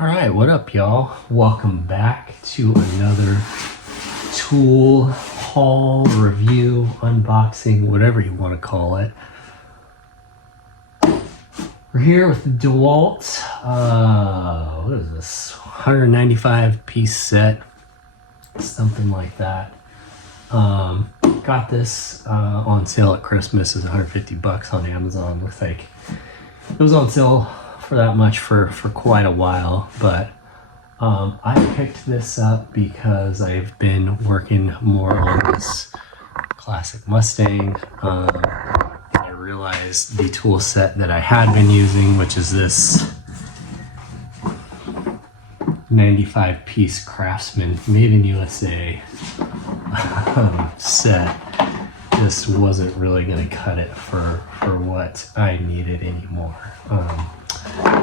All right, what up, y'all? Welcome back to another tool haul, review, unboxing, whatever you want to call it. We're here with the Dewalt, what is this, 195 piece set, something like that. Got this on sale at Christmas. It was 150 bucks on Amazon. Looks like it was on sale for that much for quite a while, but I picked this up because I've been working more on this classic Mustang. I realized the tool set that I had been using, which is this 95 piece Craftsman made in USA set, just wasn't really going to cut it for what I needed anymore.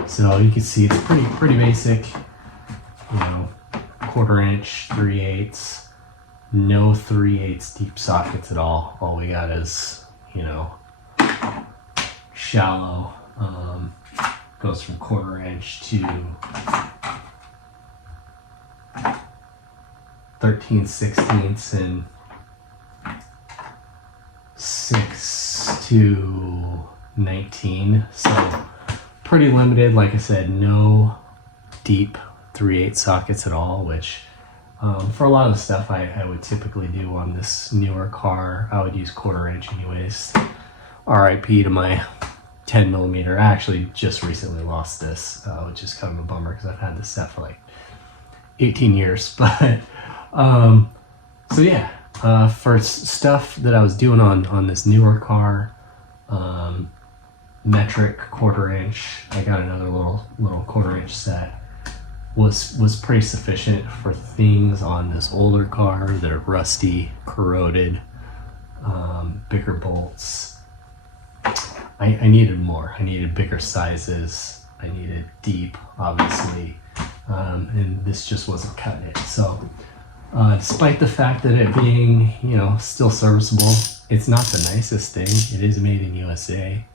So you can see it's pretty basic, you know, 1/4 inch, 3/8, no 3/8 deep sockets at all. All we got is, you know, shallow, goes from 1/4 inch to 13/16 and 6 to 19. So pretty limited. Like I said, no deep 3/8 sockets at all, which for a lot of the stuff I would typically do on this newer car, I would use 1/4 inch anyways. RIP to my 10 millimeter. I actually just recently lost this, which is kind of a bummer because I've had this set for like 18 years. But so yeah, for stuff that I was doing on this newer car, metric 1/4 inch, I got another little 1/4 inch set, was pretty sufficient for things on this older car that are rusty, corroded, bigger bolts. I needed more. I needed bigger sizes. I needed deep, obviously, and this just wasn't cutting it. So despite the fact that it being, you know, still serviceable, it's not the nicest thing. It is made in USA.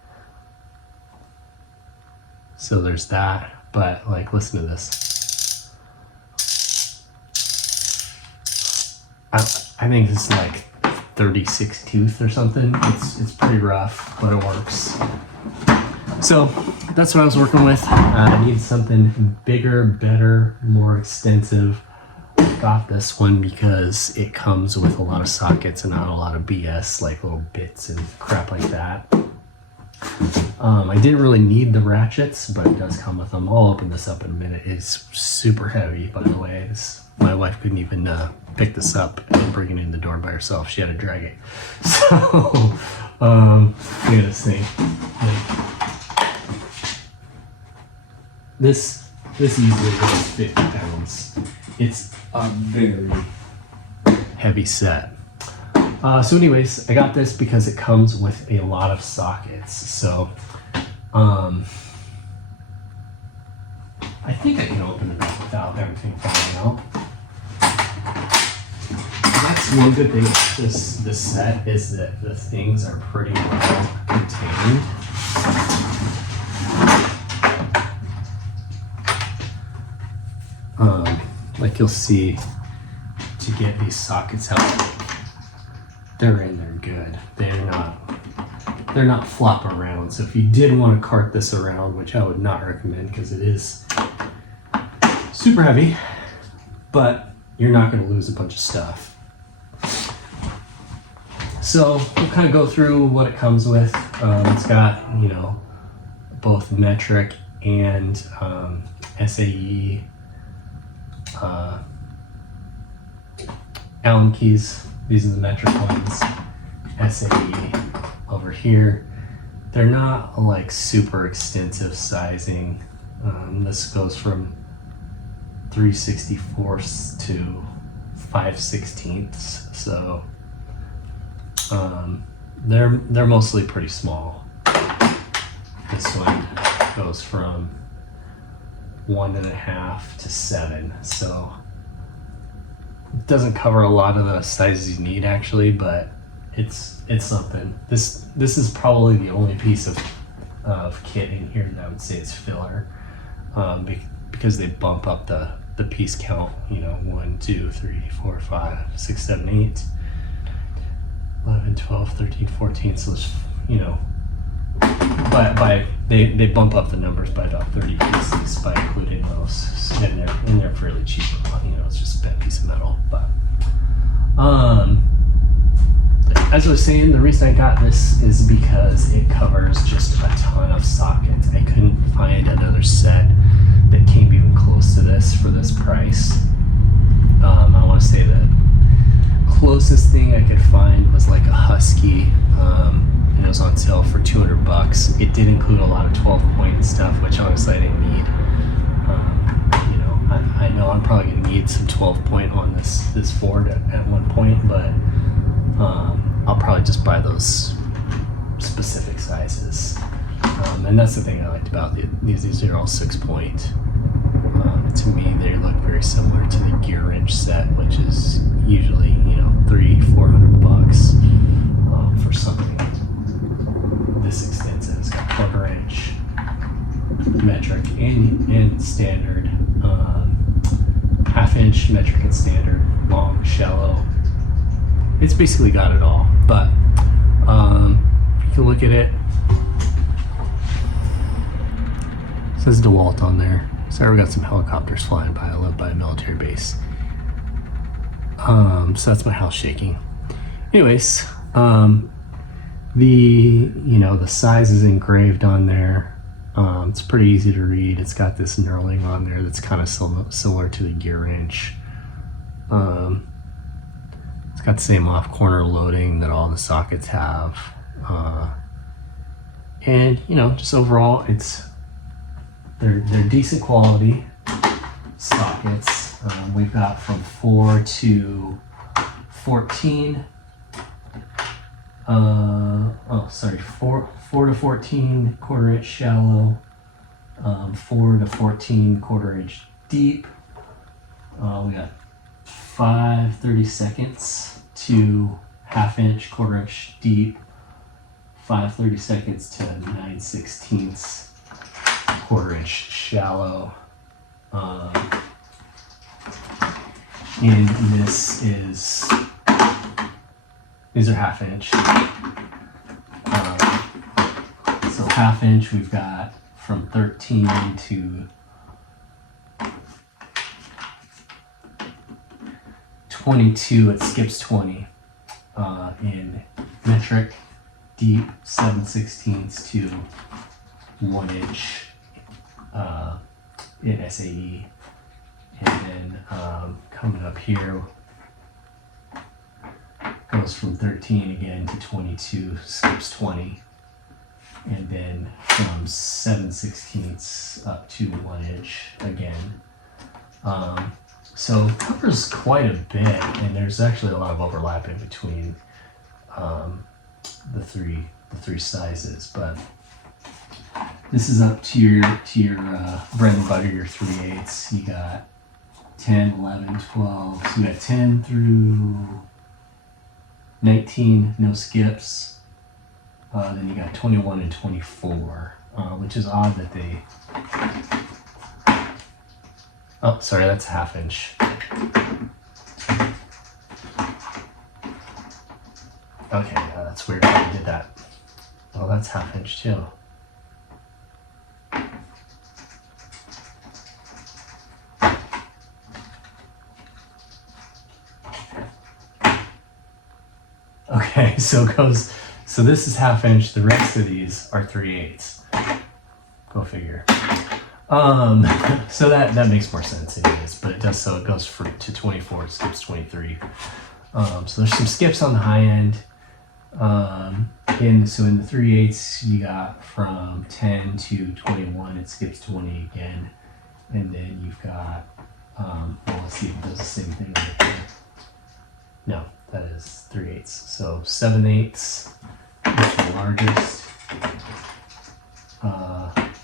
So there's that, but like, listen to this. I think it's like 36 tooth or something. It's pretty rough, but it works. So that's what I was working with. I needed something bigger, better, more extensive. Got this one because it comes with a lot of sockets and not a lot of BS, like little bits and crap like that. I didn't really need the ratchets, but it does come with them. I'll open this up in a minute. It's super heavy, by the way. My wife couldn't even pick this up and bring it in the door by herself. She had to drag it. So, look at this thing. This easily weighs 50 pounds. It's a very heavy set. So anyways, I got this because it comes with a lot of sockets. So I think I can open it up without everything falling out. That's one good thing about this set, is that the things are pretty well contained. Like you'll see, to get these sockets out, they're in there good. They're not flop around. So if you did want to cart this around, which I would not recommend because it is super heavy, but you're not going to lose a bunch of stuff. So we'll kind of go through what it comes with. It's got, you know, both metric and SAE Allen keys. These are the metric ones. SAE over here. They're not like super extensive sizing. This goes from 3/64 to 5/16, so they're mostly pretty small. This one goes from 1.5 to 7, so it doesn't cover a lot of the sizes you need actually, but it's something. This is probably the only piece of kit in here that I would say it's filler, because they bump up the piece count, you know, 1, 2, 3, 4, 5, 6, 7, 8, 11, 12, 13, 14. So there's, you know, they bump up the numbers by about 30 pieces by including those, and they're fairly cheap. You know, it's just a bent piece of metal. But as I was saying, the reason I got this is because it covers just a ton of sockets. I couldn't find another set that came even close to this for this price. I want to say the closest thing I could find was like a Husky, and it was on sale for $200. It did include a lot of 12-point stuff, which honestly I didn't need. You know, I know I'm probably gonna need some 12-point on this Ford at one point, but I'll probably just buy those specific sizes. And that's the thing I liked about these are all 6-point. To me, they look very similar to the gear wrench set, which is usually, you know, $300-400 for something this extensive. It's got quarter wrench, metric, and standard, half-inch, metric, and standard, long, shallow. It's basically got it all. But you can look at it. It says Dewalt on there. Sorry, we got some helicopters flying by. I live by a military base. So that's my house shaking. Anyways, the size is engraved on there. It's pretty easy to read. It's got this knurling on there that's kind of similar to the gear wrench. It's got the same off corner loading that all the sockets have. And you know, just overall, they're decent quality sockets. We've got from 4 to 14. 4 to 14 quarter-inch shallow, 4 to 14 quarter-inch deep. We got 5 30-seconds to half-inch, quarter-inch deep, 5 30-seconds to 9/16 quarter-inch shallow. And these are half-inch. So half-inch, we've got from 13 to 22. It skips 20 in metric, deep 7/16 to 1 inch in SAE. And then coming up here goes from 13 again to 22, skips 20, and then from 7/16 up to 1 inch again. So covers quite a bit, and there's actually a lot of overlap in between the three sizes. But this is up to your bread and butter, your 3/8. You got 10, 11, 12. So you got 10 through 19, no skips. Then you got 21 and 24, which is odd that they. Oh, sorry, that's a half-inch. Okay, that's weird how they did that. Well, that's half-inch too. Okay, so this is half-inch. The rest of these are 3/8. Go figure. So that makes more sense anyways, but it does, so it goes to 24, it skips 23. So there's some skips on the high end. In the 3/8, you got from 10 to 21, it skips 20 again. And then you've got, well, let's see if it does the same thing right here. No, that is 3/8. So 7/8 is the largest,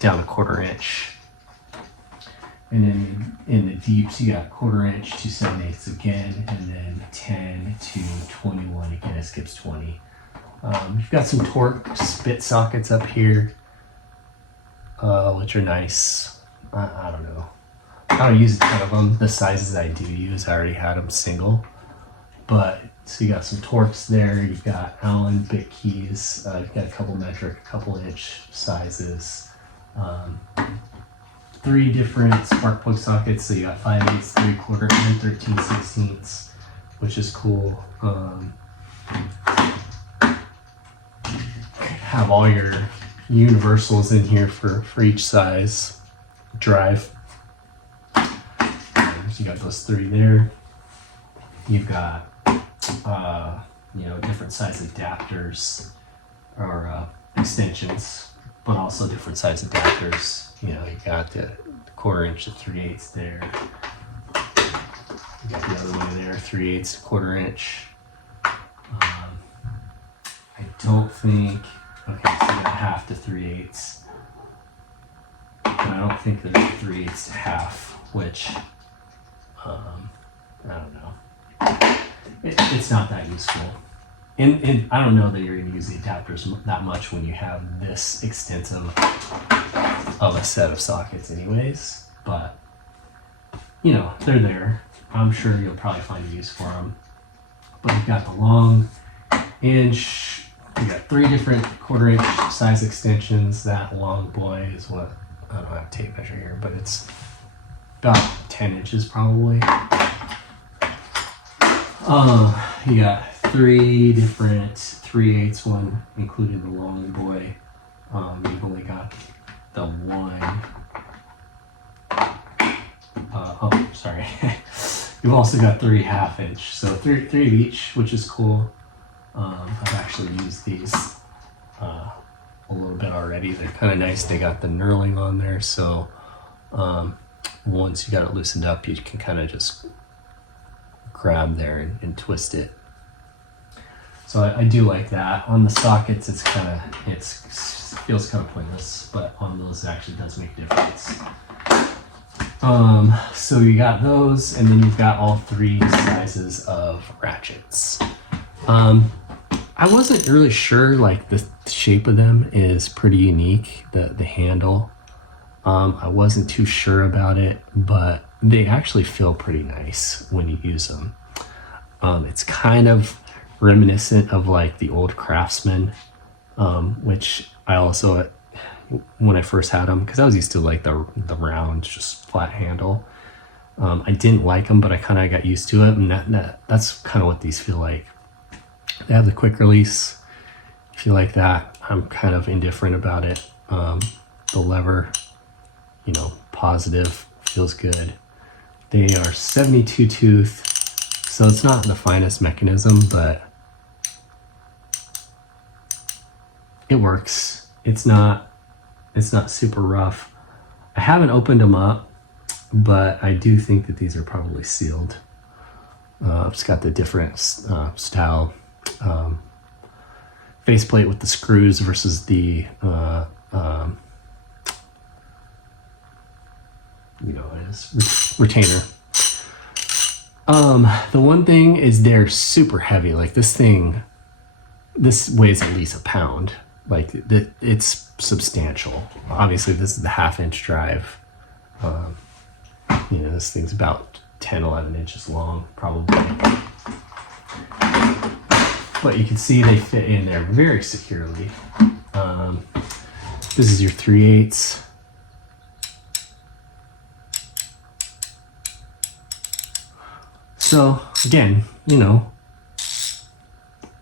down a quarter-inch. And then in the deeps, you got quarter-inch to 7/8 again, and then 10 to 21 again. It skips 20. You've got some torque spit sockets up here, which are nice. I don't know. I don't use a ton of them. The sizes I do use, I already had them single. But, so you got some Torx there, you've got Allen bit keys, you've got a couple metric, a couple inch sizes. 3 different spark plug sockets, so you got 5/8, 3/4, and 13/16, which is cool. Have all your universals in here for each size drive. So you got those 3 there. You've got different size adapters or extensions, but also different size adapters. You got the 1/4 inch to 3/8 there. You got the other one there, 3/8 to 1/4 inch. I don't think. Okay, so you got 1/2 to 3/8, but I don't think there's 3/8 to 1/2, which I don't know. It's not that useful. And I don't know that you're going to use the adapters that much when you have this extensive of a set of sockets anyways, but they're there. I'm sure you'll probably find a use for them. But you've got the long inch, you got 3 different 1/4 inch size extensions. That long boy is what, I don't have a tape measure here, but it's about 10 inches probably. You got 3 different 3/8 one, including the long boy. You've only got the one. Sorry. You've also got 3 1/2 inch, so 3 of each, which is cool. I've actually used these a little bit already. They're kind of nice. They got the knurling on there, so once you got it loosened up, you can kind of just grab there and twist it. So I do like that. On the sockets, it feels kind of pointless, but on those it actually does make a difference. So you got those, and then you've got all 3 sizes of ratchets. I wasn't really sure, like the shape of them is pretty unique, the handle. I wasn't too sure about it, but they actually feel pretty nice when you use them. It's kind of reminiscent of like the old Craftsman, which I also, when I first had them, because I was used to like the round, just flat handle. I didn't like them, but I kind of got used to it, and that's kind of what these feel like. They have the quick release. If you like that, I'm kind of indifferent about it. The lever, positive, feels good. They are 72 tooth, so it's not the finest mechanism, but it works. It's not super rough. I haven't opened them up, but I do think that these are probably sealed. It's got the different style faceplate with the screws versus the retainer. The one thing is they're super heavy. Like this weighs at least a pound. Like it's substantial. Obviously this is the 1/2 inch drive. This thing's about 10-11 inches long probably. But you can see they fit in there very securely. This is your 3/8. So again,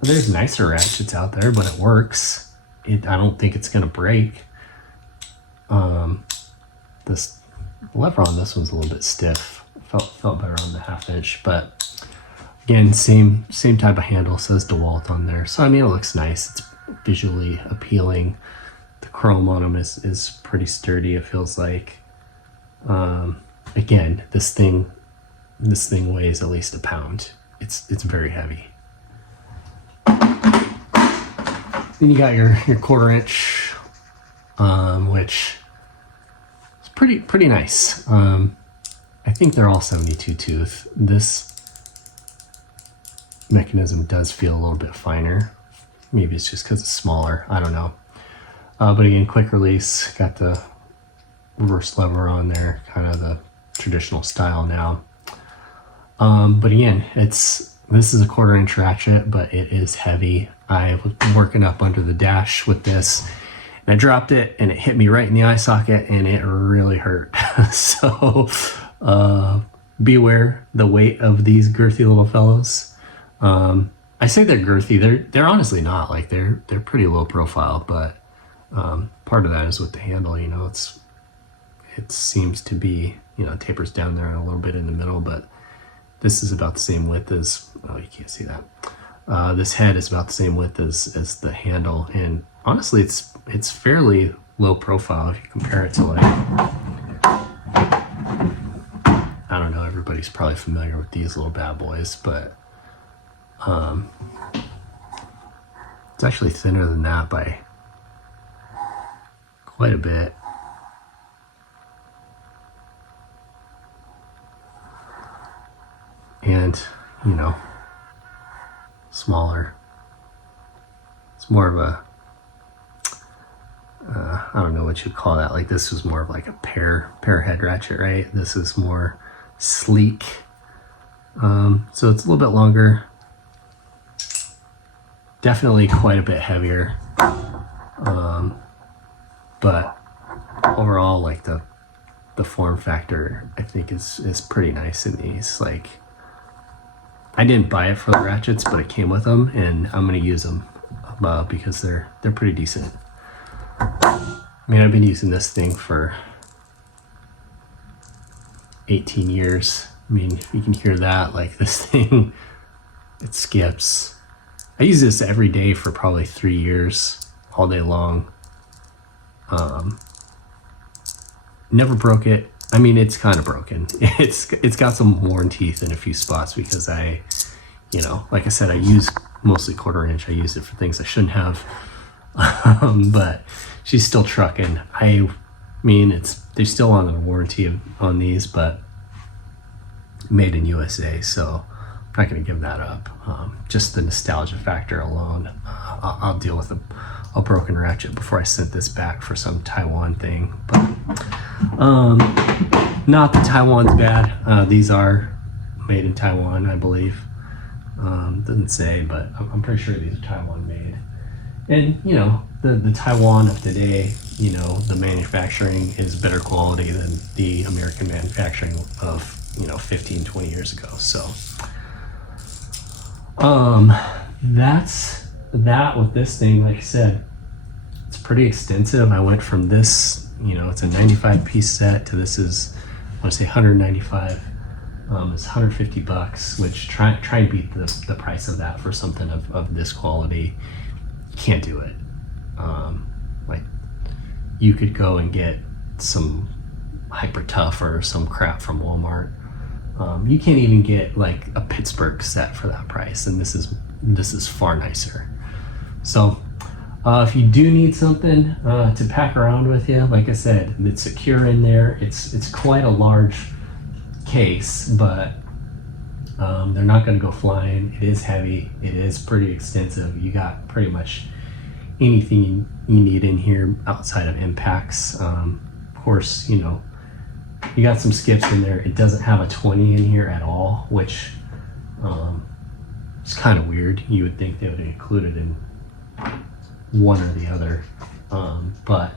there's nicer ratchets out there, but it works. I don't think it's gonna break. This lever on this one's a little bit stiff. Felt better on the 1/2 inch, but again, same type of handle. Says Dewalt on there, so it looks nice. It's visually appealing. The chrome on them is pretty sturdy. It feels like. Again, this thing weighs at least a pound. It's very heavy. Then you got your 1/4 inch, which is pretty nice. I think they're all 72 tooth. This mechanism does feel a little bit finer. Maybe it's just because it's smaller. I don't know. But again, quick release. Got the reverse lever on there. Kind of the traditional style now. But again, this is a 1/4 inch ratchet, but it is heavy. I was working up under the dash with this, and I dropped it, and it hit me right in the eye socket, and it really hurt. So beware the weight of these girthy little fellows. I say they're girthy. They're honestly not. Like they're pretty low profile, but part of that is with the handle. You know, it seems to be, you know, tapers down there a little bit in the middle, but this is about the same width as, oh, you can't see that. This head is about the same width as the handle, and honestly, it's fairly low profile if you compare it to, like, I don't know, everybody's probably familiar with these little bad boys, but it's actually thinner than that by quite a bit. And, you know, smaller. It's more of a, I don't know what you'd call that. Like this was more of like a pear head ratchet, right? This is more sleek. So it's a little bit longer. Definitely quite a bit heavier. But overall, like the form factor, I think is pretty nice in these. Like, I didn't buy it for the ratchets, but it came with them, and I'm gonna use them because they're pretty decent. I mean, I've been using this thing for 18 years. I mean, you can hear that. Like this thing, it skips. I use this every day for probably 3 years, all day long. Never broke it. I mean, it's kind of broken. It's got some worn teeth in a few spots because I, you know, like I said, I use mostly 1/4 inch. I use it for things I shouldn't have. But she's still trucking. I mean, they're still on the warranty on these, but made in USA, so I'm not going to give that up. Just the nostalgia factor alone. I'll deal with a broken ratchet before I sent this back for some Taiwan thing. But not that Taiwan's bad. These are made in Taiwan, I believe. Doesn't say, but I'm pretty sure these are Taiwan made. And you know, the Taiwan of today, you know, the manufacturing is better quality than the American manufacturing of, you know, 15, 20 years ago. So that's that with this thing. Like I said, it's pretty extensive. I went from this, you know, it's a 95 piece set, to this is, I want to say 195. It's $150, which try and beat the price of that for something of this quality. You can't do it. Like, you could go and get some Hyper Tough or some crap from Walmart. You can't even get like a Pittsburgh set for that price, and this is far nicer. So if you do need something to pack around with you, like I said, it's secure in there. It's quite a large case, but they're not going to go flying. It is heavy. It is pretty extensive. You got pretty much anything you need in here outside of impacts. Of course, you know, you got some skips in there. It doesn't have a 20 in here at all, which is kind of weird. You would think they would include it in one or the other, but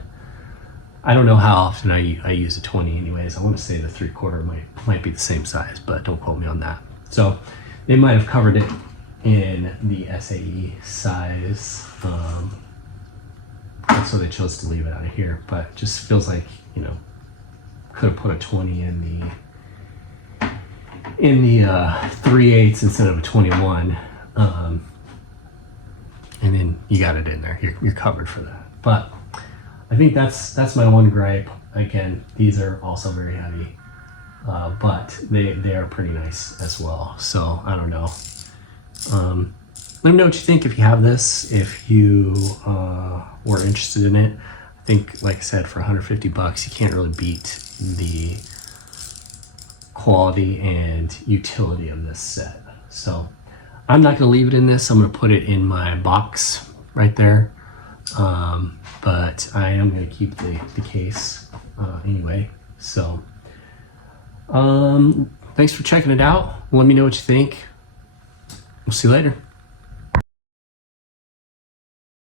I don't know how often I use a 20 anyways. I want to say the 3/4 might be the same size, but don't quote me on that. So they might have covered it in the SAE size, so they chose to leave it out of here. But it just feels like, you know, could have put a 20 in the 3/8 instead of a 21, and then you got it in there. You're covered for that. But I think that's my one gripe. Again, these are also very heavy, but they are pretty nice as well. So I don't know. Let me know what you think if you have this, if you were interested in it. I think, like I said, for $150, you can't really beat the quality and utility of this set. So I'm not going to leave it in this. I'm going to put it in my box right there. But I am going to keep the case anyway. So Thanks for checking it out. Let me know what you think. We'll see you later.